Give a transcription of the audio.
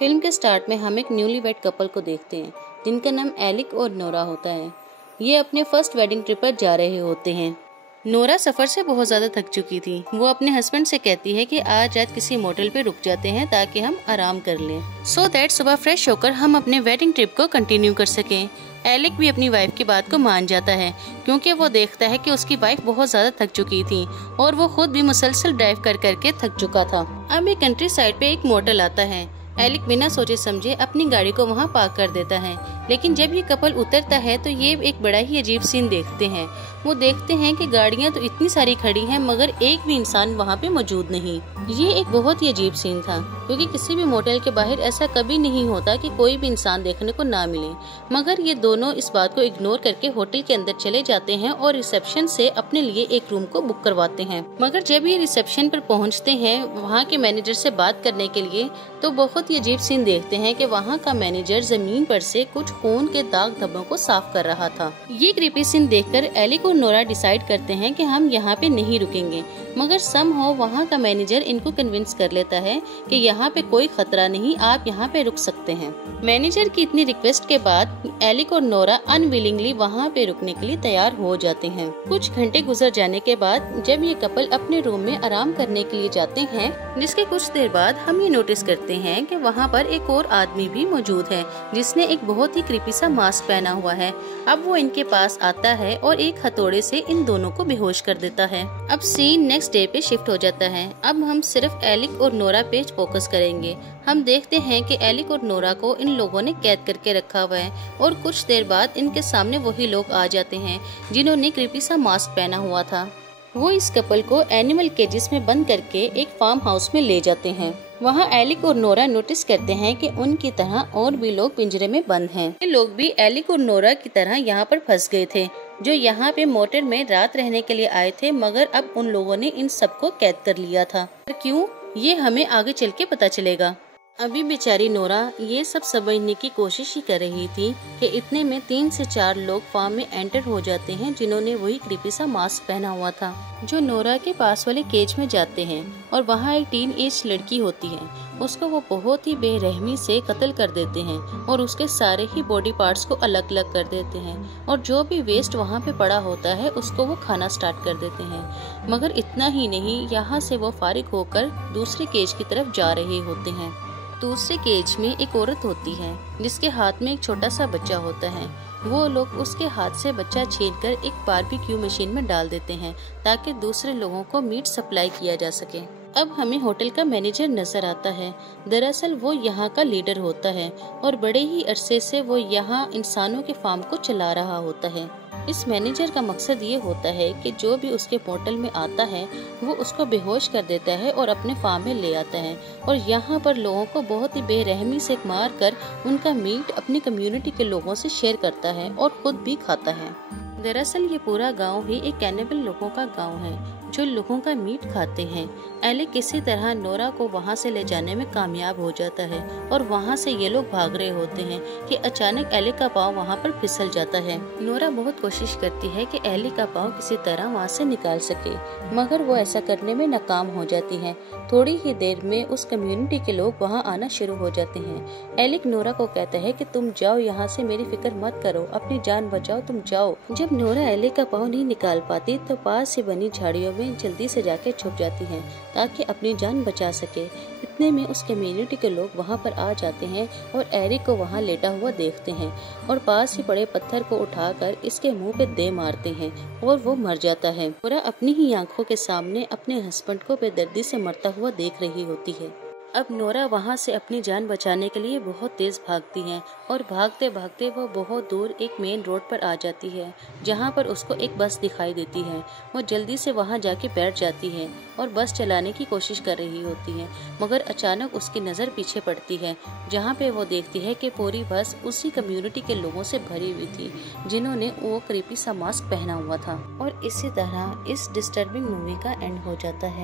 Film के start में हम एक न्यूली वेड कपल को देखते हैं जिनका नाम एलिक और नोरा होता है। ये अपने फर्स्ट वेडिंग ट्रिप पर जा रहे होते हैं। नोरा सफर से बहुत ज्यादा थक चुकी थी। वो अपने हस्बैंड से कहती है कि आज रात किसी मोटेल पे रुक जाते हैं ताकि हम आराम कर लें, सो दैट सुबह फ्रेश होकर हम अपने वेडिंग ट्रिप को कंटिन्यू कर सकें। एलिक भी अपनी वाइफ की बात को मान जाता है क्योंकि वो देखता है कि उसकी वाइफ बहुत ज्यादा थक चुकी थी और वो खुद भी मुसलसल ड्राइव कर करके थक चुका था। अब एक कंट्री साइड पे एक मोटेल आता है। एलिक बिना सोचे समझे अपनी गाड़ी को वहाँ पार्क कर देता है, लेकिन जब ये कपल उतरता है तो ये एक बड़ा ही अजीब सीन देखते हैं। वो देखते हैं कि गाड़ियाँ तो इतनी सारी खड़ी हैं मगर एक भी इंसान वहाँ पे मौजूद नहीं। ये एक बहुत ही अजीब सीन था क्योंकि किसी भी मोटेल के बाहर ऐसा कभी नहीं होता कि कोई भी इंसान देखने को ना मिले, मगर ये दोनों इस बात को इग्नोर करके होटल के अंदर चले जाते हैं और रिसेप्शन से अपने लिए एक रूम को बुक करवाते हैं। मगर जब ये रिसेप्शन पर पहुँचते हैं वहाँ के मैनेजर से बात करने के लिए तो बहुत ही अजीब सीन देखते हैं कि वहाँ का मैनेजर जमीन पर से कुछ खून के दाग धब्बों को साफ कर रहा था। ये क्रीपी सीन देखकर एलिक और नोरा डिसाइड करते हैं कि हम यहाँ पे नहीं रुकेंगे, मगर समहाउ वहाँ का मैनेजर इनको कन्विंस कर लेता है कि यहाँ पे कोई खतरा नहीं, आप यहाँ पे रुक सकते हैं। मैनेजर की इतनी रिक्वेस्ट के बाद एलिक और नोरा अनविलिंगली वहाँ पे रुकने के लिए तैयार हो जाते हैं। कुछ घंटे गुजर जाने के बाद जब ये कपल अपने रूम में आराम करने के लिए जाते हैं, जिसके कुछ देर बाद हम ये नोटिस करते हैं कि वहाँ पर एक और आदमी भी मौजूद है जिसने एक बहुत ही क्रीपी सा मास्क पहना हुआ है। अब वो इनके पास आता है और एक हथौड़े से इन दोनों को बेहोश कर देता है। अब सीन नेक्स्ट डे पे शिफ्ट हो जाता है। अब हम सिर्फ एलिक और नोरा पे फोकस करेंगे। हम देखते हैं कि एलिक और नोरा को इन लोगों ने कैद करके रखा हुआ है और कुछ देर बाद इनके सामने वही लोग आ जाते हैं जिन्होंने क्रीपी सा मास्क पहना हुआ था। वो इस कपल को एनिमल केजेस में बंद करके एक फार्म हाउस में ले जाते हैं। वहाँ एलिक और नोरा नोटिस करते हैं कि उनकी तरह और भी लोग पिंजरे में बंद हैं। ये लोग भी एलिक और नोरा की तरह यहाँ पर फंस गए थे, जो यहाँ पे मोटेल में रात रहने के लिए आए थे, मगर अब उन लोगों ने इन सबको कैद कर लिया था। क्यों, ये हमें आगे चल के पता चलेगा। अभी बेचारी नोरा ये सब समझने की कोशिश ही कर रही थी कि इतने में 3 से 4 लोग फार्म में एंटर हो जाते हैं जिन्होंने वही क्रीपी सा मास्क पहना हुआ था, जो नोरा के पास वाले केज में जाते हैं और वहाँ एक टीन एज लड़की होती है। उसको वो बहुत ही बेरहमी से कत्ल कर देते हैं और उसके सारे ही बॉडी पार्ट्स को अलग अलग कर देते हैं और जो भी वेस्ट वहाँ पे पड़ा होता है उसको वो खाना स्टार्ट कर देते हैं। मगर इतना ही नहीं, यहाँ से वो फारिग होकर दूसरे केज की तरफ जा रहे होते हैं। दूसरे केज में एक औरत होती है जिसके हाथ में एक छोटा सा बच्चा होता है। वो लोग उसके हाथ से बच्चा छीनकर एक बारबेक्यू मशीन में डाल देते हैं ताकि दूसरे लोगों को मीट सप्लाई किया जा सके। अब हमें होटल का मैनेजर नजर आता है। दरअसल वो यहाँ का लीडर होता है और बड़े ही अरसे से वो यहाँ इंसानों के फार्म को चला रहा होता है। इस मैनेजर का मकसद ये होता है कि जो भी उसके पोर्टल में आता है वो उसको बेहोश कर देता है और अपने फार्म में ले आता है और यहाँ पर लोगों को बहुत ही बेरहमी से मार कर उनका मीट अपनी कम्युनिटी के लोगों से शेयर करता है और खुद भी खाता है। दरअसल ये पूरा गांव ही एक कैनिबल लोगों का गांव है जो लोगों का मीट खाते हैं। एलिक किसी तरह नोरा को वहां से ले जाने में कामयाब हो जाता है और वहां से ये लोग भाग रहे होते हैं कि अचानक एलिक का पाँव वहां पर फिसल जाता है। नोरा बहुत कोशिश करती है कि एलिक का पाँव किसी तरह वहां से निकाल सके, मगर वो ऐसा करने में नाकाम हो जाती है। थोड़ी ही देर में उस कम्युनिटी के लोग वहाँ आना शुरू हो जाते हैं। एलिक नोरा को कहता है कि तुम जाओ यहाँ से, मेरी फिक्र मत करो, अपनी जान बचाओ, तुम जाओ। जब नोरा एलिक का पाँव नहीं निकाल पाती तो पास से बनी झाड़ियों में जल्दी से जाके छुप जाती है ताकि अपनी जान बचा सके। इतने में उस कम्युनिटी के लोग वहां पर आ जाते हैं और एरिक को वहां लेटा हुआ देखते हैं और पास ही पड़े पत्थर को उठाकर इसके मुंह पे दे मारते हैं और वो मर जाता है। नोरा अपनी ही आंखों के सामने अपने हस्बैंड को बेदर्दी से मरता हुआ देख रही होती है। अब नोरा वहाँ से अपनी जान बचाने के लिए बहुत तेज भागती है और भागते भागते वो बहुत दूर एक मेन रोड पर आ जाती है जहाँ पर उसको एक बस दिखाई देती है। वो जल्दी से वहाँ जाके बैठ जाती है और बस चलाने की कोशिश कर रही होती है, मगर अचानक उसकी नज़र पीछे पड़ती है जहाँ पे वो देखती है कि पूरी बस उसी कम्युनिटी के लोगों से भरी हुई थी जिन्होंने वो क्रीपी सा मास्क पहना हुआ था। और इसी तरह इस डिस्टर्बिंग मूवी का एंड हो जाता है।